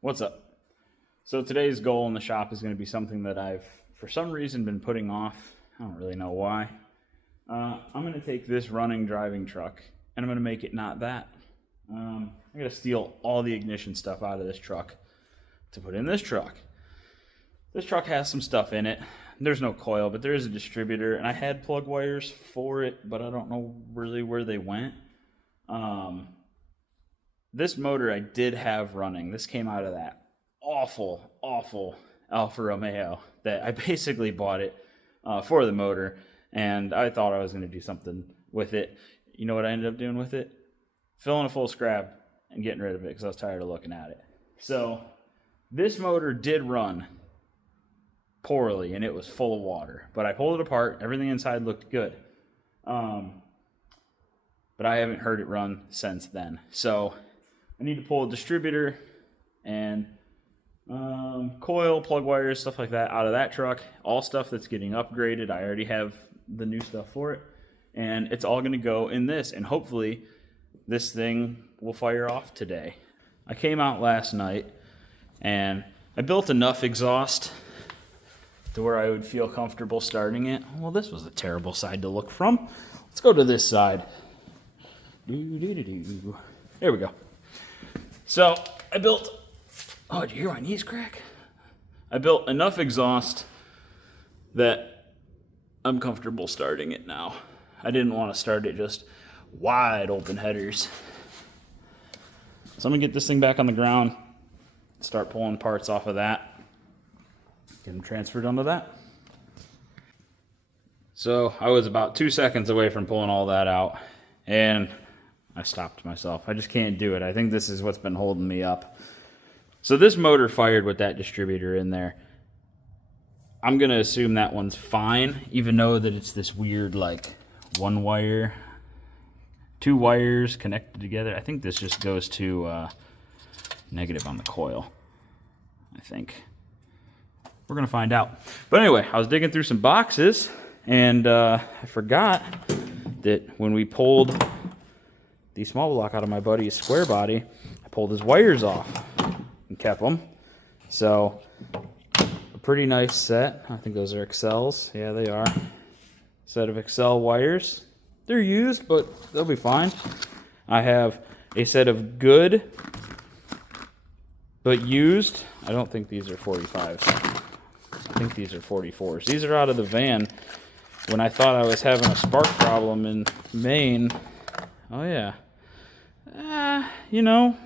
What's up? So today's goal in the shop is going to be something that I've, for some reason, been putting off. I don't really know why. I'm going to take this running driving truck and I'm going to make it not that. I'm going to steal all the ignition stuff out of this truck to put in this truck. This truck has some stuff in it. There's no coil, but there is a distributor, and I had plug wires for it, but I don't know really where they went. This motor I did have running. This came out of that awful Alfa Romeo that I basically bought it for the motor, and I thought I was going to do something with it. You know what I ended up doing with it? Filling a full scrap and getting rid of it because I was tired of looking at it. So this motor did run poorly, and it was full of water. But I pulled it apart. Everything inside looked good. But I haven't heard it run since then. So I need to pull a distributor and coil, plug wires, stuff like that out of that truck. All stuff that's getting upgraded. I already have the new stuff for it. And it's all going to go in this. And hopefully this thing will fire off today. I came out last night and I built enough exhaust to where I would feel comfortable starting it. Well, this was a terrible side to look from. Let's go to this side. There we go. So I built, oh, did you hear my knees crack? I built enough exhaust that I'm comfortable starting it now. I didn't want to start it just wide open headers. So I'm gonna get this thing back on the ground, start pulling parts off of that, get them transferred onto that. So I was about 2 seconds away from pulling all that out, and I stopped myself. I just can't do it. I think this is what's been holding me up. So this motor fired with that distributor in there. I'm gonna assume that one's fine, even though that it's this weird like one wire, two wires connected together. I think this just goes to negative on the coil, I think. We're gonna find out. But anyway, I was digging through some boxes, and I forgot that when we pulled the small block out of my buddy's square body, I pulled his wires off and kept them. So a pretty nice set. I think those are Excels. Yeah, they are. Set of Excel wires. They're used, but they'll be fine. I have a set of good but used. I don't think these are 45s. I think these are 44s. These are out of the van when I thought I was having a spark problem in Maine. Oh yeah. You know,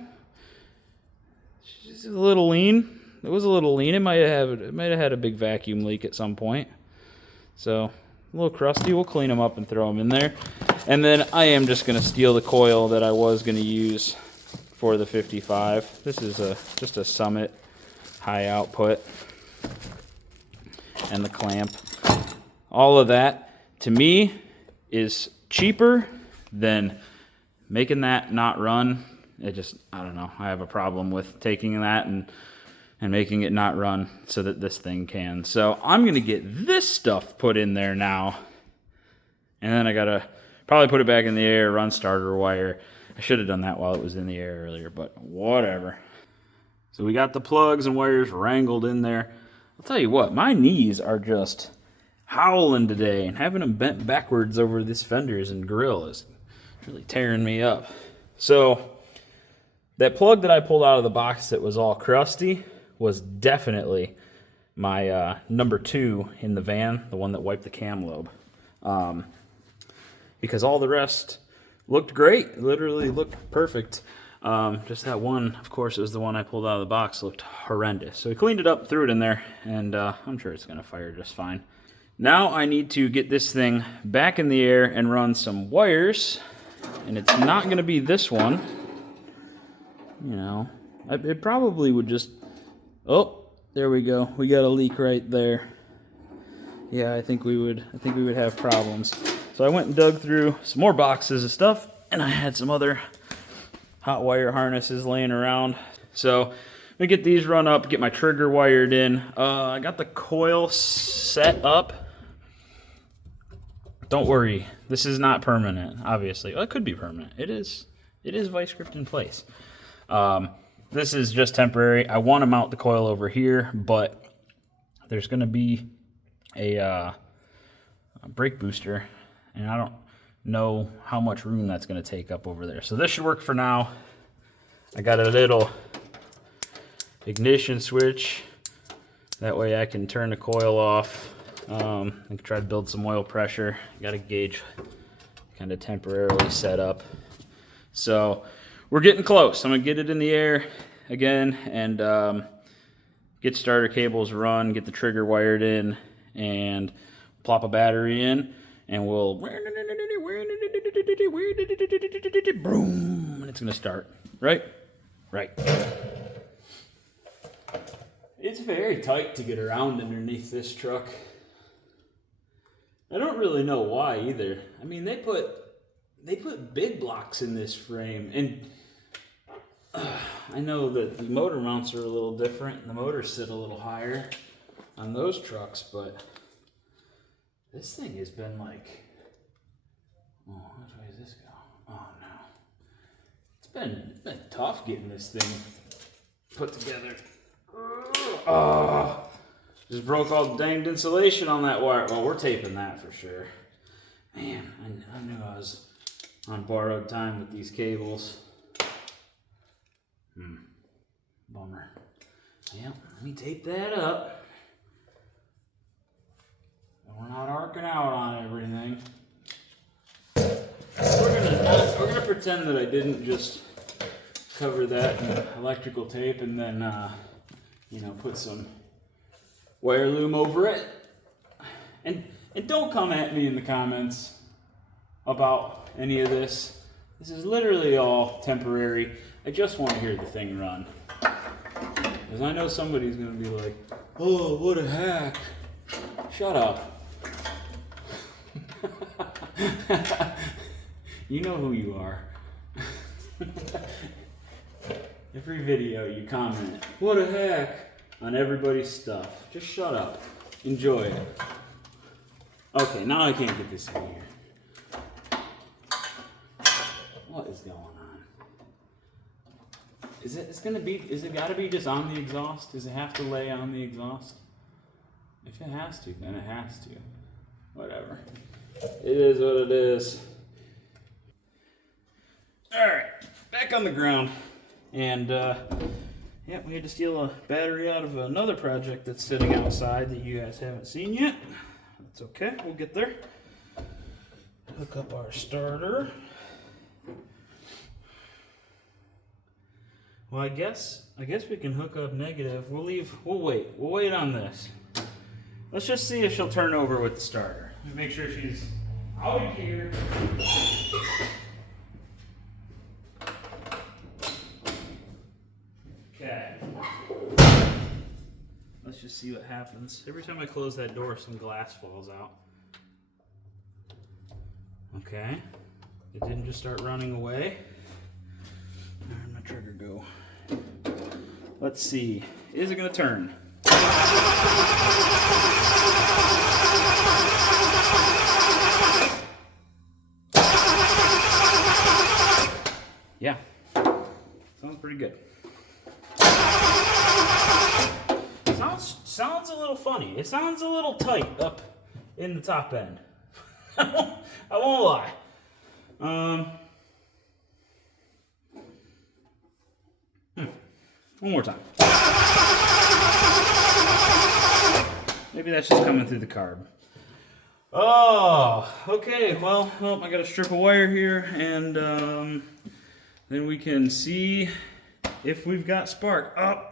it's a little lean. It was a little lean. It might have had a big vacuum leak at some point. So a little crusty. We'll clean them up and throw them in there. And then I am just going to steal the coil that I was going to use for the 55. This is just a Summit high output. And the clamp. All of that, to me, is cheaper than making that not run. It just, I don't know. I have a problem with taking that and making it not run so that this thing can. So I'm going to get this stuff put in there now. And then I got to probably put it back in the air, run starter wire. I should have done that while it was in the air earlier, but whatever. So we got the plugs and wires wrangled in there. I'll tell you what, my knees are just howling today, and having them bent backwards over this fenders and grill is really tearing me up. So that plug that I pulled out of the box that was all crusty was definitely my number 2 in the van, the one that wiped the cam lobe. Because all the rest looked great, literally looked perfect. Just that one, of course, it was the one I pulled out of the box, looked horrendous. So we cleaned it up, threw it in there, and I'm sure it's gonna fire just fine. Now I need to get this thing back in the air and run some wires, and it's not gonna be this one. You know, it probably would just, oh, there we go. We got a leak right there. Yeah, I think we would have problems. So I went and dug through some more boxes of stuff, and I had some other hot wire harnesses laying around. So I'm gonna get these run up, get my trigger wired in. I got the coil set up. Don't worry, this is not permanent, obviously. Well, it could be permanent. It is vice gripped in place. this is just temporary. I want to mount the coil over here, but there's going to be a brake booster, and I don't know how much room that's going to take up over there. So this should work for now. I got a little ignition switch. That way I can turn the coil off. I can try to build some oil pressure. Got a gauge kind of temporarily set up. So we're getting close. I'm gonna get it in the air again and get starter cables run, get the trigger wired in, and plop a battery in, and we'll boom, and it's gonna start. Right? Right. It's very tight to get around underneath this truck. I don't really know why either. I mean, they put big blocks in this frame, and I know that the motor mounts are a little different, and the motors sit a little higher on those trucks, but this thing has been like, oh, which way does this go? Oh no. It's been tough getting this thing put together. Oh, just broke all the danged insulation on that wire. Well, we're taping that for sure. Man, I knew I was on borrowed time with these cables. Bummer. Yeah, let me tape that up. We're not arcing out on everything. We're gonna pretend that I didn't just cover that in electrical tape and then you know, put some wire loom over it. And don't come at me in the comments about any of this. This is literally all temporary. I just want to hear the thing run. Because I know somebody's going to be like, oh, what a hack. Shut up. You know who you are. Every video you comment, what a hack, on everybody's stuff. Just shut up. Enjoy it. Okay, now I can't get this in here. What is going on? Is it gotta be just on the exhaust? Does it have to lay on the exhaust? If it has to, then it has to. Whatever. It is what it is. Alright, back on the ground. And yeah, we had to steal a battery out of another project that's sitting outside that you guys haven't seen yet. That's okay, we'll get there. Hook up our starter. Well, I guess we can hook up negative. We'll wait on this. Let's just see if she'll turn over with the starter. Let me make sure she's out of here. Okay. Let's just see what happens. Every time I close that door, some glass falls out. Okay. It didn't just start running away. Where'd my trigger go? Let's see. Is it going to turn? Yeah. Sounds pretty good. Sounds a little funny. It sounds a little tight up in the top end. I won't lie. One more time. Maybe that's just coming through the carb. Oh, okay. Well, I got a strip of wire here, and then we can see if we've got spark. Oh,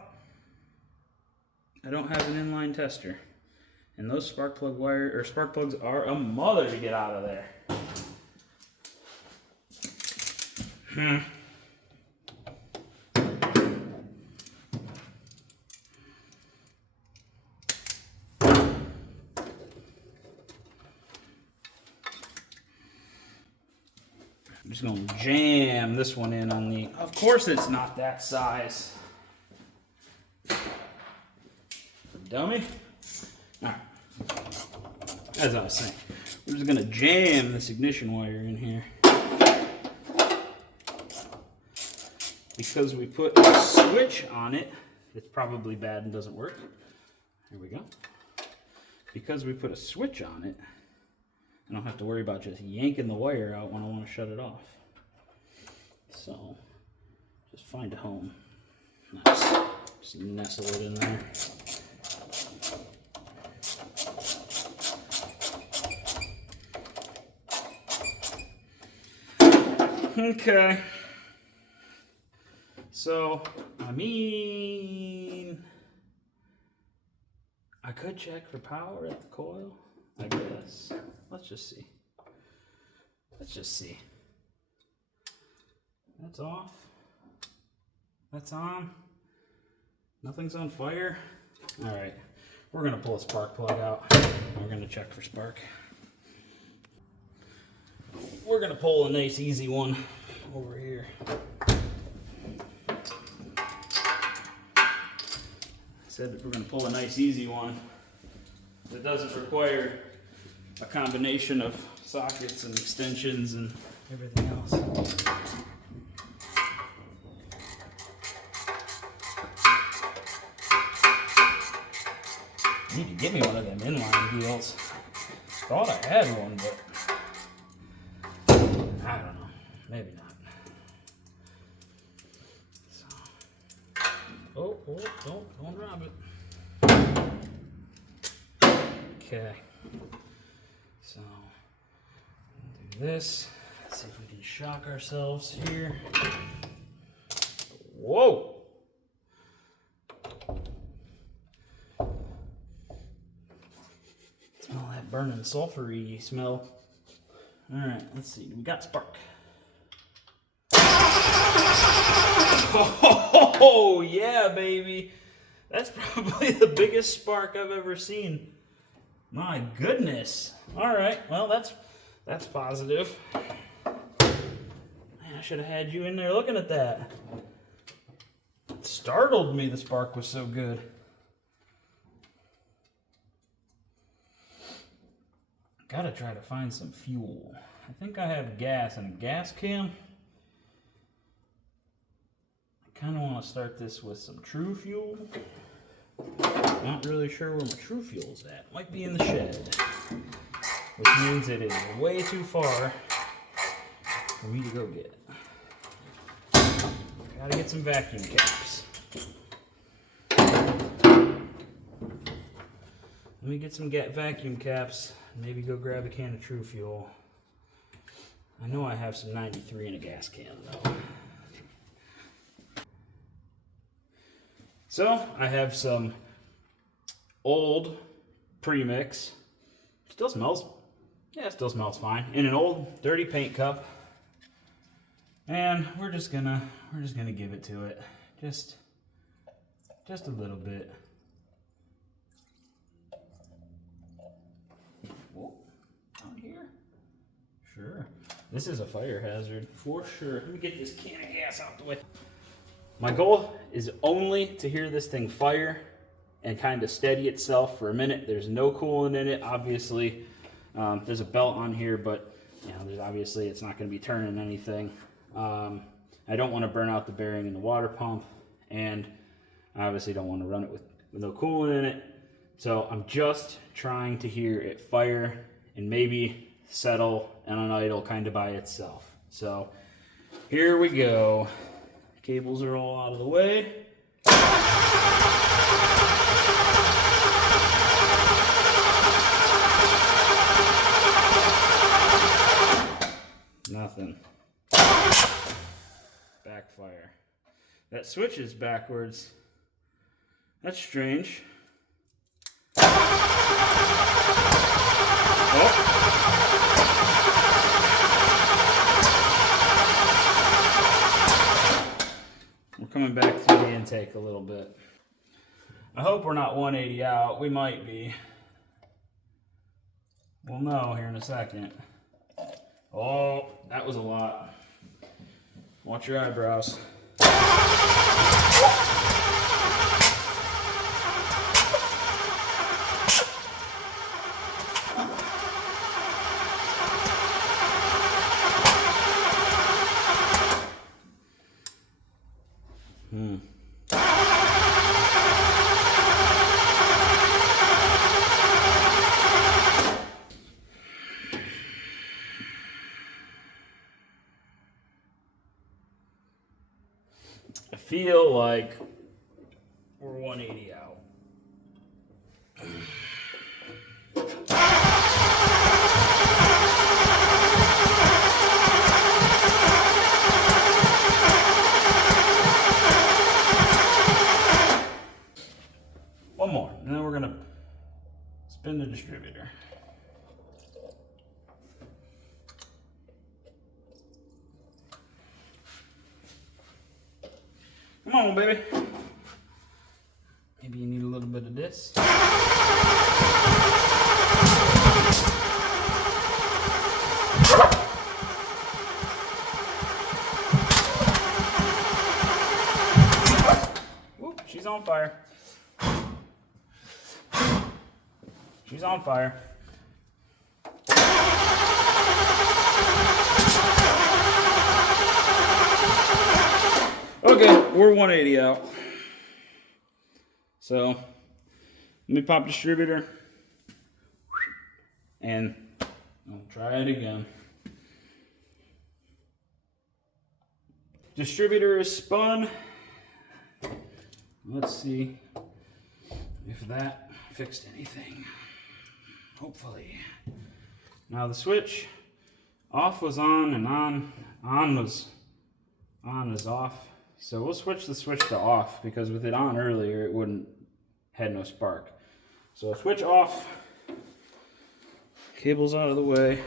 I don't have an inline tester, and those spark plugs are a mother to get out of there. I'm just going to jam this one in on the... Of course it's not that size. Dummy. Alright. As I was saying, we're just going to jam this ignition wire in here. because we put a switch on it, it's probably bad and doesn't work. Here we go. Because we put a switch on it, I don't have to worry about just yanking the wire out when I want to shut it off. So, just find a home. Nice. Just nestle it in there. Okay. So, I mean, I could check for power at the coil, I guess. Let's just see. Let's just see. That's off. That's on. Nothing's on fire. All right, we're gonna pull a spark plug out. We're gonna check for spark. We're gonna pull a nice easy one over here. I said that we're gonna pull a nice easy one that doesn't require a combination of sockets and extensions and everything else. I need to get me one of them inline deals. Thought I had one, but I don't know. Maybe not. So. Oh, don't drop it. Okay. So, do this. Let's see if we can shock ourselves here. Whoa! Smell that burning sulfury smell. Alright, let's see. We got spark. Oh, yeah, baby. That's probably the biggest spark I've ever seen. My goodness. Alright, well, that's positive. Man, I should have had you in there looking at that. It startled me the spark was so good. Gotta try to find some fuel. I think I have gas in a gas can. I kind of want to start this with some true fuel. Not really sure where my true fuel's at. Might be in the shed. Which means it is way too far for me to go get. Gotta get some vacuum caps. Let me get some vacuum caps. Maybe go grab a can of True Fuel. I know I have some 93 in a gas can though. So I have some old premix. Still smells, yeah, it still smells fine. In an old dirty paint cup. And we're just gonna give it to it. Just a little bit. Out here? Sure. This is a fire hazard for sure. Let me get this can of gas out the way. My goal is only to hear this thing fire and kind of steady itself for a minute. There's no coolant in it, obviously. There's a belt on here, but you know, there's obviously it's not going to be turning anything. I don't want to burn out the bearing in the water pump, and I obviously don't want to run it with no coolant in it. So I'm just trying to hear it fire and maybe settle and an idle kind of by itself. So here we go. Cables are all out of the way. Nothing. Backfire. That switch is backwards. That's strange. Oh. We're coming back through the intake a little bit. I hope we're not 180 out. We might be. We'll know here in a second. Oh, that was a lot. Watch your eyebrows. feel like we're 180 out. One more, and then we're gonna spin the distributor. Come on, baby. Maybe you need a little bit of this. Whoop, she's on fire. She's on fire. Okay, we're 180 out. So, let me pop distributor. And I'll try it again. Distributor is spun. Let's see if that fixed anything. Hopefully. Now the switch off was on and on was off. So we'll switch the switch to off because with it on earlier it had no spark. So switch off. Cable's out of the way.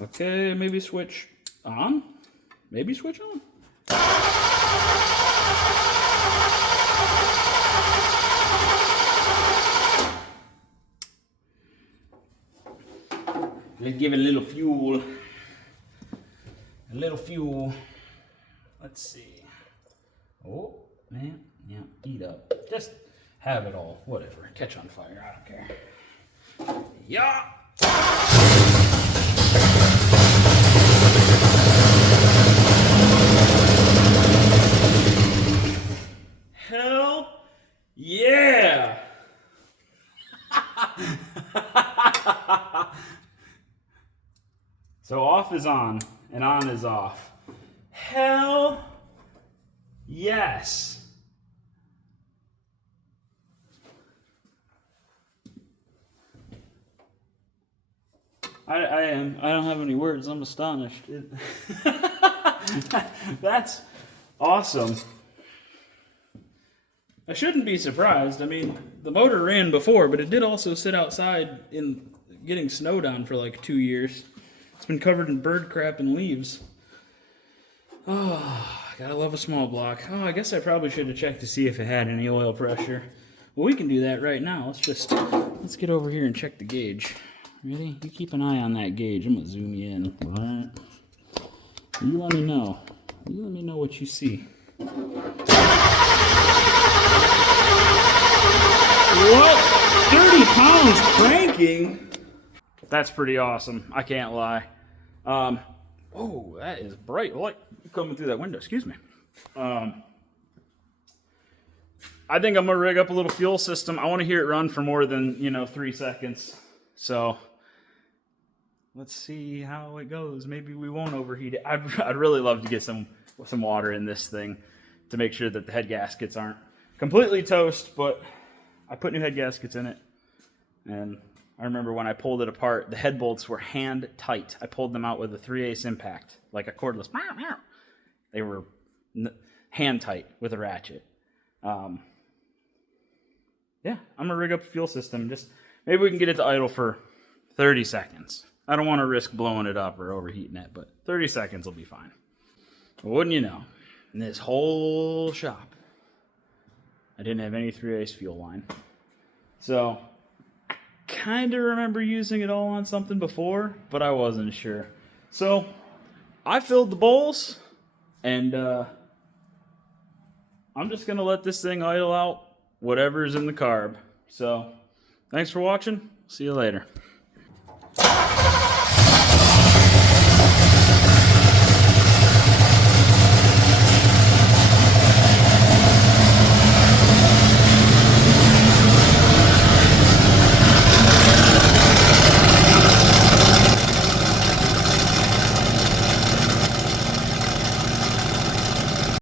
Okay, maybe switch on? Maybe switch on? Let's give it a little fuel. A little fuel. Let's see. Oh, man. Yeah, heat up. Just have it all. Whatever. Catch on fire. I don't care. Yeah! Hell yeah! So off is on and on is off. Hell yes! I don't have any words. I'm astonished. That's awesome. I shouldn't be surprised. I mean, the motor ran before, but it did also sit outside in getting snowed on for like 2 years. It's been covered in bird crap and leaves. Oh, gotta love a small block. Oh, I guess I probably should have checked to see if it had any oil pressure. Well, we can do that right now. Let's get over here and check the gauge. Ready? You keep an eye on that gauge. I'm gonna zoom you in. All right. You let me know. You let me know what you see. What? 30 pounds cranking? That's pretty awesome. I can't lie. Oh, that is bright light coming through that window. Excuse me. I think I'm gonna rig up a little fuel system. I want to hear it run for more than 3 seconds. So let's see how it goes. Maybe we won't overheat it. I'd really love to get some water in this thing to make sure that the head gaskets aren't completely toast, but I put new head gaskets in it, and I remember when I pulled it apart, the head bolts were hand tight. I pulled them out with a 3/8 impact, like a cordless. They were hand tight with a ratchet. Yeah, I'm gonna rig up a fuel system. Just maybe we can get it to idle for 30 seconds. I don't want to risk blowing it up or overheating it, but 30 seconds will be fine. Wouldn't you know? In this whole shop, I didn't have any 3/8 fuel line. So, I kind of remember using it all on something before, but I wasn't sure. So, I filled the bowls, and I'm just going to let this thing idle out whatever's in the carb. So, thanks for watching. See you later.